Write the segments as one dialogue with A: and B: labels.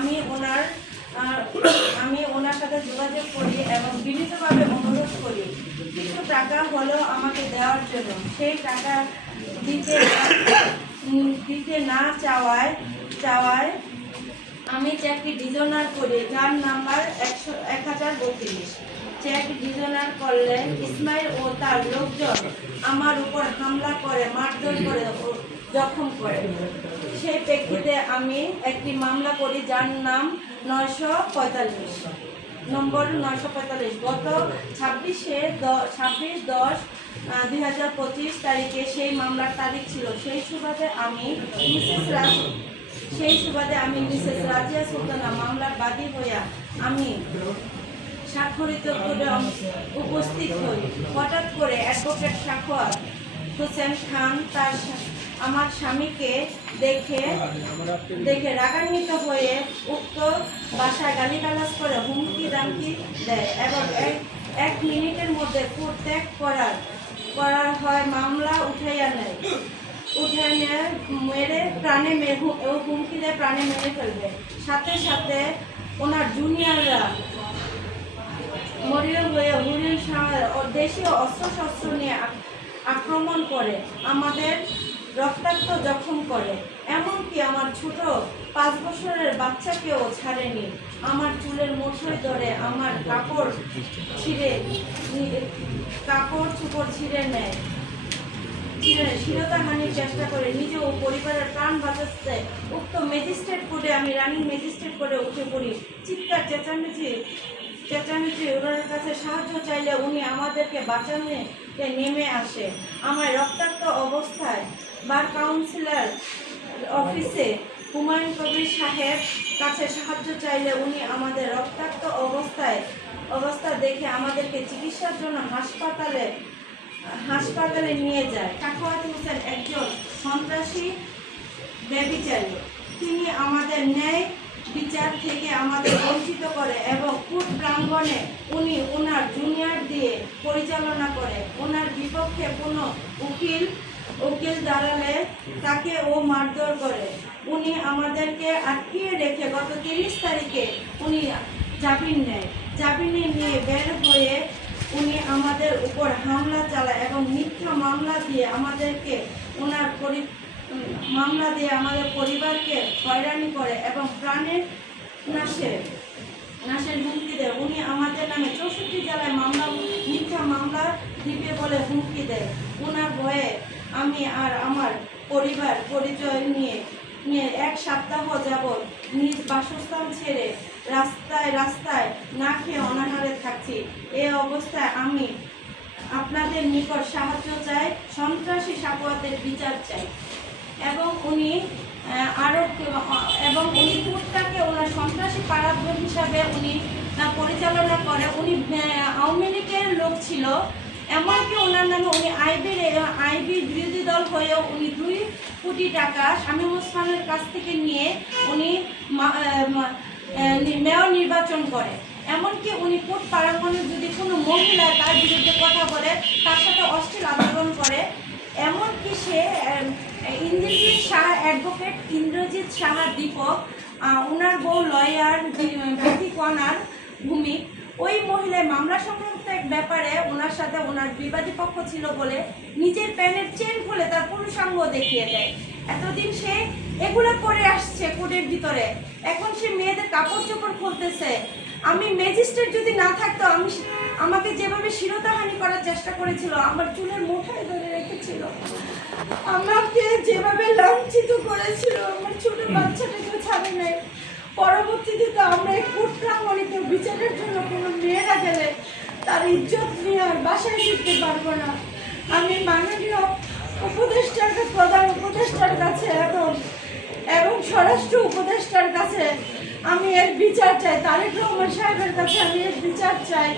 A: আমি ওনার আমি ওনার সাথে যোগাযোগ করি এবং বিনীতভাবে অনুরোধ করি। কিছু টাকা হলেও আমাকে দেওয়ার জন্য। সেই টাকা দিতে দিতে না চাওয়ায় চাওয়ায় আমি চেকটি ডিজোনার করি। যার নাম্বার একশো, এক হাজার বত্রিশ। চেক ডিজোনার করলে ইসমাইল ও তার লোকজন আমার উপর হামলা করে, মারধর করে জখম করে। সেই প্রেক্ষিতে আমি একটি মামলা করি যার নাম নয়শো পঁয়তাল্লিশ। নম্বর নয়শো পঁয়তাল্লিশ। গত ছাব্বিশে ছাব্বিশ দশ দুই হাজার পঁচিশ তারিখে সেই মামলার তারিখ ছিল। সেই সুবাদে আমি মিসেস রাজ, সেই সুবাদে আমি মিসেস রাজিয়া সুলতানা মামলার বাদী হইয়া আমি স্বাক্ষরিত করে উপস্থিত হই। হঠাৎ করে অ্যাডভোকেট সাখোয়ার হোসেন খান তার আমার স্বামীকে দেখে দেখে রাগান্বিত হয়ে উক্ত বাসায় গালিগালাজ করে হুমকি দামকি দেয় এবং এক এক মিনিটের মধ্যে কোর্ট ত্যাগ করার করার হয় মামলা উঠাইয়া নেয়। উঠাই নিয়ে মেরে প্রাণে মেরে ও হুমকি দেয়, প্রাণে মেরে ফেলবে। সাথে সাথে ওনার জুনিয়ররা মরিয়ম হয়ে হুরিন দেশীয় অস্ত্র শস্ত্র নিয়ে আক্রমণ করে। আমাদের রক্তাক্ত জখম করে। এমনকি আমার ছোট পাঁচ বছরের বাচ্চাকেও ছাড়েনি। আমার চুলের মুঠোয় ধরে আমার কাপড় ছিঁড়ে কাপড় চুপড় ছিঁড়ে নেয়। শিরতাহানির চেষ্টা করে নিজে ও পরিবারের প্রাণ বাঁচাতে উক্ত ম্যাজিস্ট্রেট কোর্টে আমি রানিং ম্যাজিস্ট্রেট কোর্টে উঠে পড়ি। চিৎকার, চেঁচামেচি চেঁচামেচি ওনার কাছে সাহায্য চাইলে উনি আমাদেরকে বাঁচাতে নেমে আসে। আমার রক্তাক্ত অবস্থায় বার কাউন্সিলর অফিসে হুমায়ুন কবির সাহেব কাছে সাহায্য চাইলে উনি আমাদের রক্তাক্ত অবস্থায়, অবস্থা দেখে আমাদেরকে চিকিৎসার জন্য হাসপাতালে হাসপাতালে নিয়ে যায়। সাখাওয়াত হোসেন একজন সন্ত্রাসী ব্যবিচারী তিনি আমাদের ন্যায় বিচার থেকে আমাদের বঞ্চিত করে এবং কোর্ট প্রাঙ্গণে উনি ওনার জুনিয়র দিয়ে পরিচালনা করে। ওনার বিপক্ষে কোনো উকিল উকিল দাঁড়ালে তাকে ও মারধর করে। উনি আমাদেরকে আটকিয়ে রেখে গত তিরিশ তারিখে উনি জামিন নেয়। জামিনে নিয়ে বের হয়ে উনি আমাদের উপর হামলা চালায় এবং মিথ্যা মামলা দিয়ে আমাদেরকে ওনার পরি মামলা দিয়ে আমাদের পরিবারকে হয়রানি করে এবং প্রাণের নাশের নাশের হুমকি দেয়। উনি আমাদের নামে চৌষট্টি জেলায় মামলা, মিথ্যা মামলা দিবে বলে হুমকি দেয়। ওনার ভয়ে আমি আর আমার পরিবার পরিচয় নিয়ে নিয়ে এক সপ্তাহ যাবৎ নিজ বাসস্থান ছেড়ে রাস্তায় রাস্তায় না খেয়ে অনাহারে থাকছি। এ অবস্থায় আমি আপনাদের নিকট সাহায্য চাই, সন্ত্রাসী সাপোয়াতের বিচার চাই। এবং উনি আহ, আরও এবং উনি কুটটাকে ওনার সন্ত্রাসী পারাব্য হিসাবে উনি পরিচালনা করে। উনি আওয়ামী লীগের লোক ছিল। এমনকি ওনার নামে উনি আইবির আইবি বিরোধী দল হয়েও উনি দুই কোটি টাকা শামীম ওসমানের কাছ থেকে নিয়ে উনি মেয়র নির্বাচন করে। এমনকি উনি কোর্ট পারাঙ্গনে যদি কোনো মহিলা তার বিরুদ্ধে কথা বলে তার সাথে অশ্লীল আচরণ করে এমনকি সে ইন্দ্রজিৎ সাহা অ্যাডভোকেট ইন্দ্রজিৎ সাহা দীপক ওনার বউ লয়ার ওয়ানার ভূমিক ওই মহিলা মামলা সংক্রান্ত এক ব্যাপারে ওনার সাথে ওনার বিবাদী পক্ষ ছিল বলে নিজের প্যানের চেন খুলে তার পুরুষাঙ্গ দেখিয়ে দেয়। এতদিন সে এগুলো করে আসছে কোর্টের ভিতরে। এখন সে মেয়েদের কাপড় চোপড় খুলতেছে। আমি ম্যাজিস্ট্রেট যদি না থাকতো, আমি আমাকে যেভাবে শিরতাহানি করার চেষ্টা করেছিল, আমার চুলের মুঠায় ধরে রেখেছিল। আমাকে যেভাবে লাঞ্ছিত করেছিল, আমার ছোট বাচ্চাটাকে ছাড়ে নাই। পরবর্তীতে তো আমরা এই প্রাঙ্গণে বিচারের জন্য কোনো মেয়েরা গেলে তার ইজ্জত নিয়ে আর বাসায় ফিরতে পারব না। আমি মাননীয় উপদেষ্টার প্রধান উপদেষ্টার কাছে এবং এবং স্বরাষ্ট্র উপদেষ্টার কাছে আমি এর বিচার চাই। তারেক রহমান সাহেবের কাছে আমি এর বিচার চাই।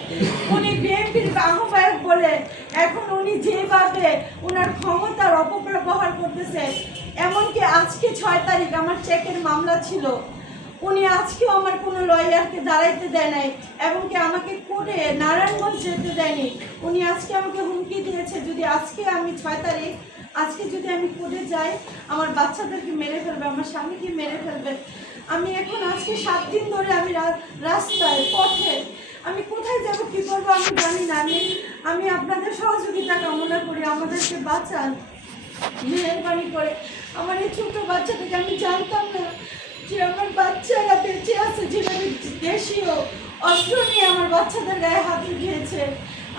A: উনি বিএনপির আহ্বায়ক বলে এখন উনি যেভাবে ওনার ক্ষমতার অপব্যবহার করতেছে, এমনকি আজকে ছয় তারিখ আমার চেকের মামলা ছিল, উনি আজকেও আমার কোনো লয়ারকে দাঁড়াইতে দেয় নাই, এমনকি আমাকে কোর্টে নারায়ণগঞ্জ যেতে দেয়নি। উনি আজকে আমাকে হুমকি দিয়েছে, যদি আজকে আমি ছয় তারিখ, আজকে যদি আমি কোর্টে যাই, আমার বাচ্চাদেরকে মেরে ফেলবে, আমার স্বামীকে মেরে ফেলবে। আমি এখন আজকে সাত দিন ধরে আমি রাস্তায়, পথে, আমি কোথায় যাব কী করব আমি জানি না। আমি আমি আপনাদের সহযোগিতা কামনা করি, আমাদেরকে বাঁচান। মেহরবানি করে। আমার এই ছোট বাচ্চাটাকে আমি জানতাম না যে আমার বাচ্চারা বেঁচে আছে, যেভাবে দেশীয় অস্ত্র নিয়ে আমার বাচ্চাদের গায়ে হাত উঠিয়েছে।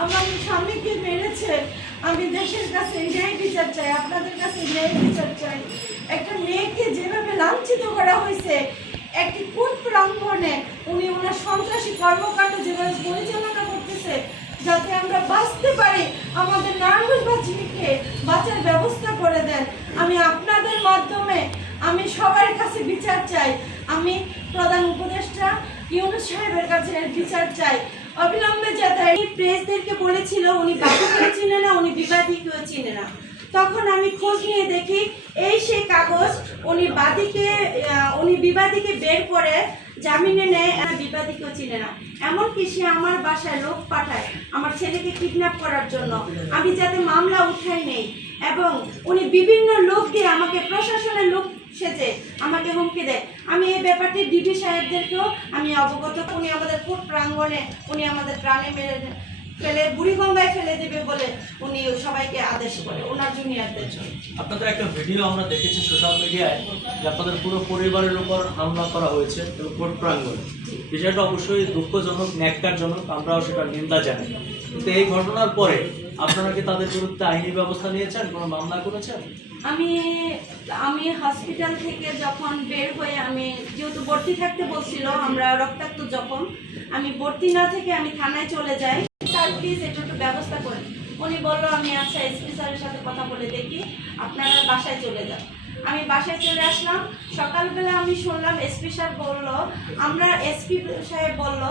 A: আমার স্বামীকে মেরেছে। আমি দেশের কাছে ন্যায় বিচার চাই, আপনাদের কাছে ন্যায় বিচার চাই। একটা মেয়েকে যেভাবে লাঞ্ছিত করা হয়েছে, একটি কোর্ট প্রাঙ্গণে উনি ওনার সন্ত্রাসী কর্মকাণ্ড যেভাবে পরিচালনা যাতে আমরা বাঁচতে পারি, আমাদের নারায়ণগঞ্জবাসীকে বাঁচার ব্যবস্থা করে দেন। আমি আপনাদের মাধ্যমে, আমি সবার কাছে বিচার চাই। আমি প্রধান উপদেষ্টা ইউনুস সাহেবের কাছে বিচার চাই। অবিলম্বে যাতে প্রেসদেরকে বলেছিল, উনি বাকিকেও চিনে না, উনি বিবাদীকেও চিনে না। তখন আমি খোঁজ নিয়ে দেখি এই সেই কাগজ উনি বাদীকে উনি বিবাদীকে বের করে জামিনে নেয় বিবাদীকেও চিনে না। এমনকি সে আমার বাসায় লোক পাঠায় আমার ছেলেকে কিডন্যাপ করার জন্য। আমি যাতে মামলা উঠাই নেই। এবং উনি বিভিন্ন লোক দিয়ে আমাকে, প্রশাসনের লোক সেজে আমাকে হুমকি দেয়। আমি এই ব্যাপারটি ডিবি সাহেবদেরকেও আমি অবগত, উনি আমাদের কোর্ট প্রাঙ্গণে, উনি আমাদের প্রাণে মেরে ফেলে বুড়িগঙ্গায় ফেলে দেবে বলে উনি সবাইকে আদেশ করে ওনার জুনিয়রদের জন্য।
B: আপনাদের একটা ভিডিও আমরা দেখেছি সোশ্যাল মিডিয়ায় যে আপনাদের পুরো পরিবারের উপর হামলা করা হয়েছে এবং কোর্ট প্রাঙ্গণে। বিষয়টা অবশ্যই দুঃখজনক ন্যাক্কারজনক আমরাও সেটা নিন্দা জানাই। কিন্তু এই ঘটনার পরে আপনারা কি তাদের বিরুদ্ধে আইনি ব্যবস্থা নিয়েছেন কোনো মামলা করেছেন?
A: আমি আমি হসপিটাল থেকে যখন বের হয়ে আমি যেহেতু ভর্তি থাকতে বলছিল আমরা রক্তাক্ত যখন আমি ভর্তি না থেকে আমি থানায় চলে যাই। স্যার প্লিজ এটা একটু ব্যবস্থা করেন উনি বলল, আমি আচ্ছা এসপি স্যারের সাথে কথা বলে দেখি। আপনারা বাসায় চলে যান। আমি বাসায় চলে আসলাম। সকালবেলা আমি শুনলাম এসপি স্যার বলল, আমরা এসপি সাহেব বলল